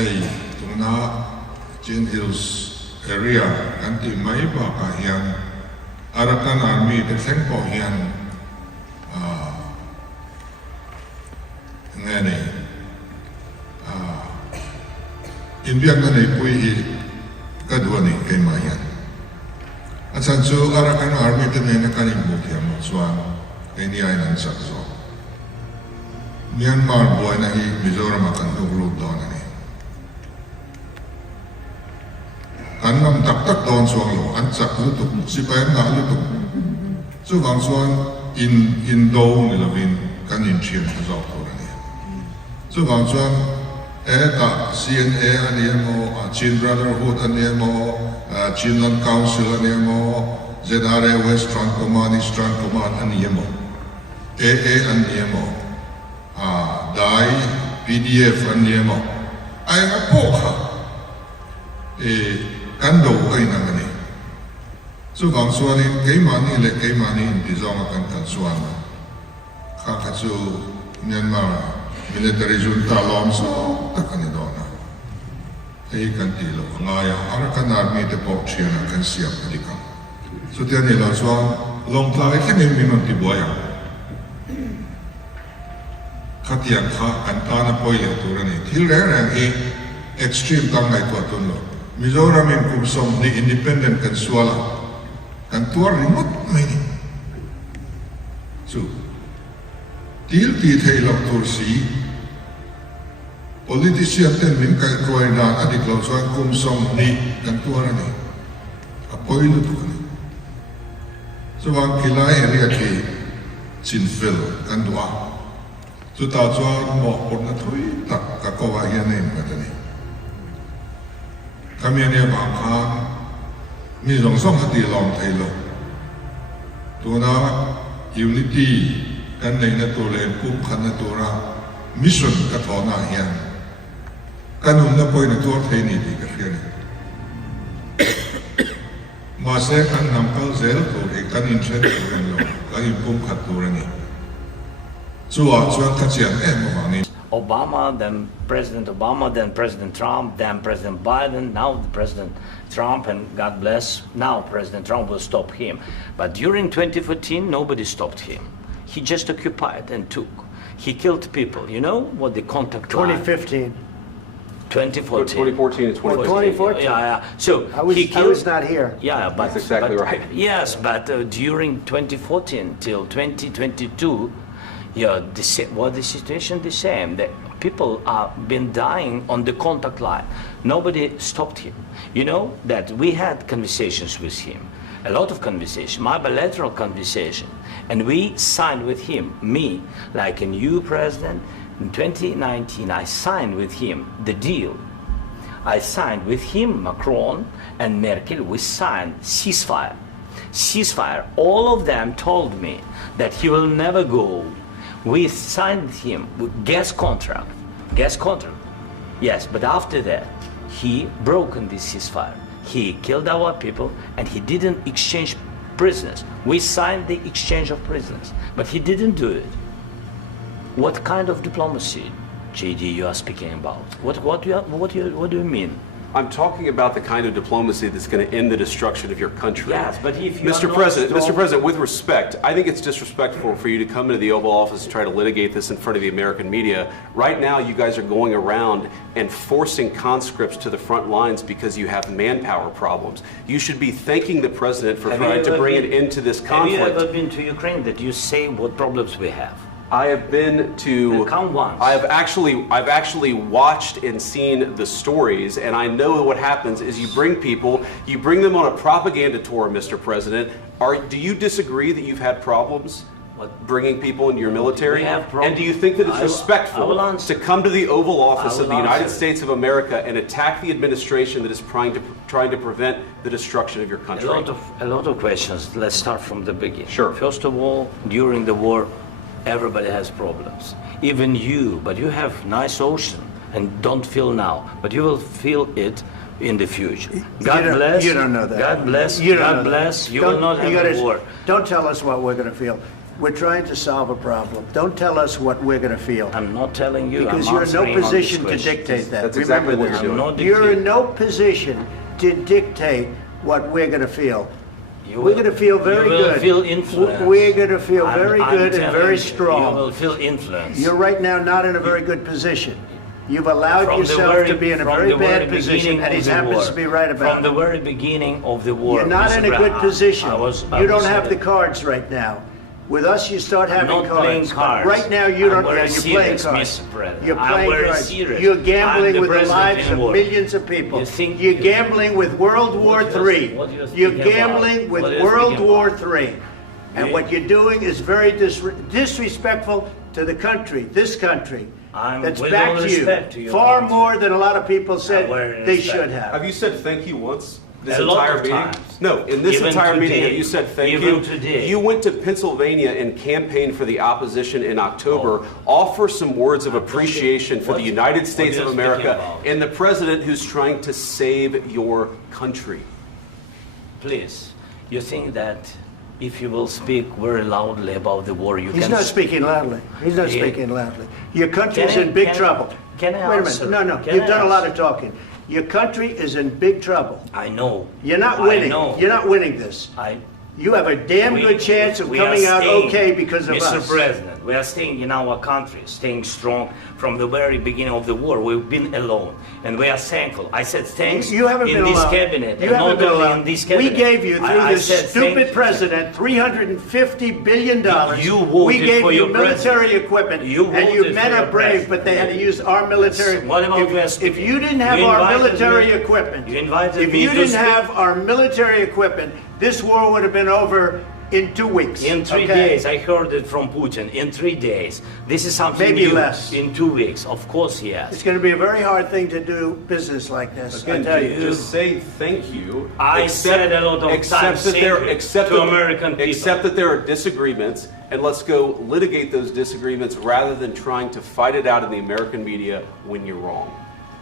hey tuna Chin Hills area anti mai ba ka hian Arakan Army te thleng po hian nge nei India ka nei pui hi ka duani ke ma hian Asan chu Arakan Army te nei na kaning buk hiam chuan ke ni ai nan sak zo Myanmar boy na hi Mizoram kan tu group don ani an nam tak tak don suang lo an chak lu tu si pa na lu tu chu wang chuan in do ni lovin kan in chiam zo ko ani chu wang chuan ta CNA ani mo Chin Brotherhood ani mo Chinland Council ani mo ZRA West Trunk Command East Trunk Command ani mo AA ani mo Dai PDF ani mo ai na po ha kan do ai na ngani chu wang chuan in keimani le keimani in dizong kan kan chuan kha kha chu Myanmar military junta lom so takani do na ei kan ti lo ngaya Arakan Army te pok chiana kan siap dikam so tian ni la chuan long tla ke ni min ti boya khatian kha kan ta na poi le turani thil re rang e extreme tang ngai to tun lo Mizoram in kumsom ni independent kan suala kan tuar remote mai ni so til ti thei lok tur si politician ten min kai roi na adik lo chuan kumsom ni kan tuar ani apoi lu tu ni so wang kilai area ki chinfil kan dua so ta chuan mo por na thui tak ka ko wa hian nei ma tani kami ni bang khan mi rong song hati long thai lo tuna unity kan nei na to le kum khan na to ra mission ka thona hian kanun na poi na to thai ni ti ka hian ma se kan nam kal zel to e kan in chen to ren lo kan in kum khat to ren ni chuwa chuan ka chian em ma ni Obama, then President Obama, then President Trump, then President Biden, now President Trump, and God bless, now President Trump will stop him. But during 2014, nobody stopped him. He just occupied and took. He killed people. You know what the contact line? 2015. 2014. 2014 and 2015. 2014. Yeah. So I was not here. Yeah, but That's exactly right. Yes, but during 2014 till 2022, yeah, the situation the same. The people are been dying on the contact line. Nobody stopped him. You know that we had conversations with him, a lot of conversation, my bilateral conversation, and we signed with him. Me, like a new president, in 2019, I signed with him the deal. I signed with him, Macron and Merkel. We signed ceasefire. Ceasefire. All of them told me that he will never go. We signed him with gas contract. Yes, but after that, he broken this ceasefire. He killed our people and he didn't exchange prisoners. We signed the exchange of prisoners, but he didn't do it. What kind of diplomacy, JD, you are speaking about? What do you mean? I'm talking about the kind of diplomacy that's going to end the destruction of your country. Yes, but if you Mr. President, with respect, I think it's disrespectful for you to come into the Oval Office and try to litigate this in front of the American media. Right now, you guys are going around and forcing conscripts to the front lines because you have manpower problems. You should be thanking the president for trying to bring an end to this conflict. Have you ever been to Ukraine that you say what problems we have? I have been to. Come once. I've actually watched and seen the stories, and I know what happens is you bring them on a propaganda tour, Mr. President. Do you disagree that you've had problems bringing people into your military? And do you think that it's respectful to come to the Oval Office of the United States of America and attack the administration that is trying to prevent the destruction of your country? A lot of questions. Let's start from the beginning. Sure. First of all, during the war, everybody has problems. Even you, but you have nice ocean and don't feel now, but you will feel it in the future. God bless. You don't know that. God bless. You don't God know bless. that. You will not have a war. Don't tell us what we're going to feel. We're trying to solve a problem. Don't tell us what we're going to feel. I'm not telling you. Because I'm you're in no answering on this position to question. dictate that. That's exactly Remember what this. you're doing. I'm not You're in dictating. no position to dictate what we're going to feel. You We're will- going to feel very you will good. feel influenced. We're going to feel I'm- very I'm good and telling very you, strong. You will feel influence. You're right now not in a very good position. You've allowed From the yourself very- to be in a from very the very bad position, beginning and he of the happens war. to be right about From the it. very beginning of the war. You're not Mr. in a good Brown, position. I You don't was have the in a- cards right now. With us, you start having not cards. playing But cards. right now, you I'm don't. very You're playing serious, cards. Mr. President. You're I'm playing very cards. serious. You're I'm gambling the with the president lives in of war. millions of people. You think You're you- gambling with World War What you- III. what you You're speaking gambling about? with What you World speaking War about? III. And You- what you're doing is very disrespectful to the country, this country. I'm That's with all backed respect to you your far country. more than a lot of people said very they respect. should have. Have you said thank you once? This A lot entire of meeting? times. No, in this Even entire meeting, today. have you said thank Even you? today. You went to Pennsylvania and campaigned for the opposition in October. Offer some words of appreciation for the What- United what States are of you America speaking about? and the president who's trying to save your country. Please, you think that if you will speak very loudly about the war, you He's can... not speaking loudly. He's not Yeah. speaking loudly. Your country's Can I- in big can- trouble. can I Wait a answer? minute. No, Can you've I done a lot answer? of talking. Your country is in big trouble. I know. You're not I winning. know. You're not winning this. You have a damn We- good chance of we are coming out staying, okay because of Mr. us. President, we are staying in our country, staying strong from the very beginning of the war. We've been alone, and we are thankful. I said thanks You haven't in been this alone. cabinet, You and haven't not been only alone. in this We cabinet. gave you, through I this said stupid thank- president, $350 billion. You voted we gave for you your military president. equipment, You and you voted men for are your brave, president. but they had to use our military. What about if, West if you didn't have You our invited military me- equipment, you invited if me you to didn't speak. have our military equipment, this war would have been over in 2 weeks. In 3 okay? days, I heard it from Putin. In 3 days, this is something Maybe new. less. In 2 weeks, of course, yes. It's going to be a very hard thing to do business like this. I Again, tell you. just say thank you. I said a lot of except times that thank there, you except to that- American people. Except that there are disagreements, and let's go litigate those disagreements rather than trying to fight it out in the American media when you're wrong.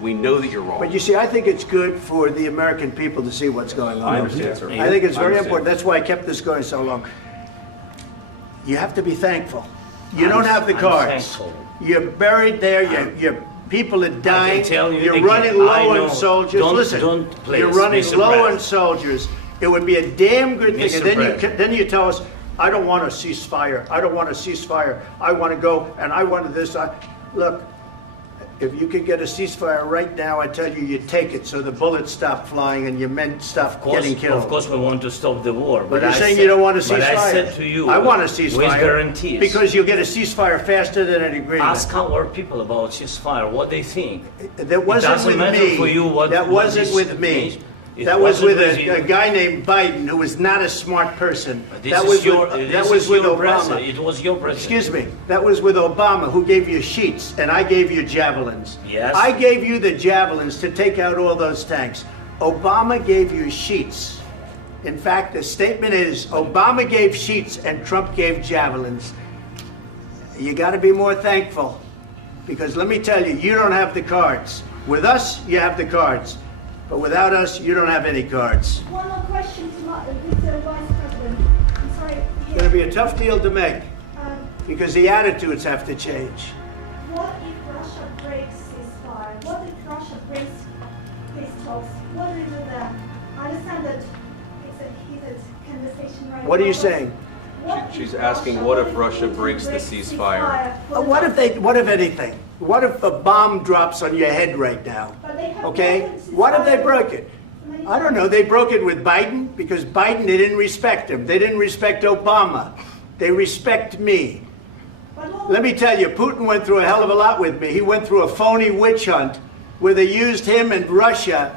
We know that you're wrong. But you see, I think it's good for the American people to see what's going on. I understand, sir. I think it's I very understand. important. That's why I kept this going so long. You have to be thankful. You don't have the I'm cards. thankful. You're buried there. Your people are dying. tell you You're again, running I low know. on soldiers. Don't- Listen, don't please, you're running Mr. low on President. soldiers. It would be a damn good thing. Mr. And then President. then you tell us, I don't want a ceasefire. I don't want a ceasefire. I want to go and I want this. Look, if you could get a ceasefire right now, I tell you, you take it so the bullets stop flying and your men stop getting killed. Of course, we want to stop the war. But you're I saying said- you don't want a ceasefire. But I said to you, I want a with ceasefire. guarantees. Because you'll get a ceasefire faster than an agreement. Ask our people about ceasefire, what they think. That wasn't doesn't with matter me. for you what- that what wasn't this with me. means. It That was wasn't with with you. a guy named Biden who was not a smart person. This That is was your, with, this that was is with your Obama. president. It was your president. Excuse me. That was with Obama, who gave you sheets, and I gave you javelins. Yes. I gave you the javelins to take out all those tanks. Obama gave you sheets. In fact, the statement is Obama gave sheets and Trump gave javelins. You got to be more thankful, because let me tell you, you don't have the cards. With us, you have the cards. But without us, you don't have any cards. One more question to Mr. Vice President. I'm sorry. It's going to be a tough deal to make, Um, because the attitudes have to change. what if Russia breaks ceasefire? What if Russia breaks peace talks? What do we do then? I understand that it's a heated conversation right now. What are you but saying? what if She's asking, what if Russia Putin breaks the ceasefire? for the- What if anything? What if a bomb drops on your head right now? But they have Okay? weapons to What if they fire. broke it? I don't know. They broke it with Biden because Biden, they didn't respect him. They didn't respect Obama. They respect me. But what- Let me tell you, Putin went through a hell of a lot with me. He went through a phony witch hunt where they used him and Russia.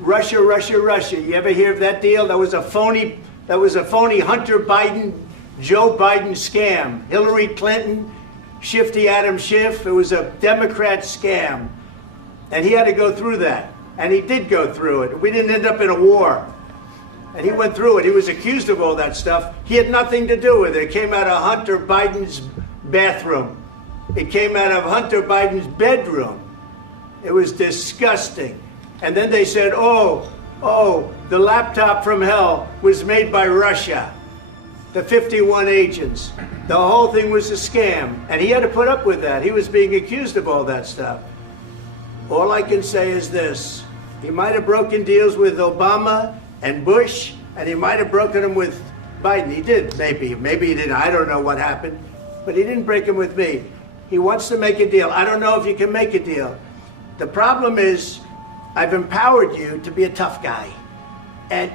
Russia. You ever hear of that deal? That was a phony Hunter Biden, Joe Biden scam. Hillary Clinton, Shifty Adam Schiff. It was a Democrat scam. And he had to go through that. And he did go through it. We didn't end up in a war. And he went through it. He was accused of all that stuff. He had nothing to do with it. It came out of Hunter Biden's bathroom. It came out of Hunter Biden's bedroom. It was disgusting. And then they said, oh, the laptop from hell was made by Russia. the 51 agents. The whole thing was a scam, and he had to put up with that. He was being accused of all that stuff. All I can say is this. He might have broken deals with Obama and Bush, and he might have broken them with Biden. He did, maybe. Maybe he didn't. I don't know what happened. But he didn't break them with me. He wants to make a deal. I don't know if you can make a deal. The problem is, I've empowered you to be a tough guy. And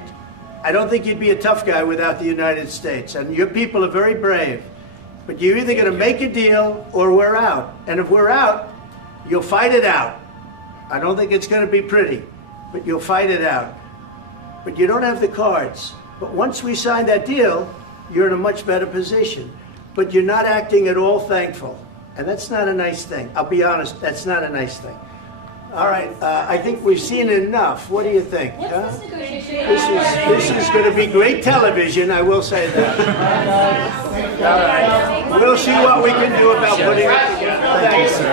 I don't think you'd be a tough guy without the United States. And your people are very brave. But you're either going to make a deal or we're out. And if we're out, you'll fight it out. I don't think it's going to be pretty, but you'll fight it out. But you don't have the cards. But once we sign that deal, you're in a much better position. But you're not acting at all thankful. And that's not a nice thing. I'll be honest, that's not a nice thing. All right, I think we've seen enough. What do you think? What's huh? this negotiation? This is going to be great television, I will say that. All right. We'll see what we can do about putting it together. Thank you, sir.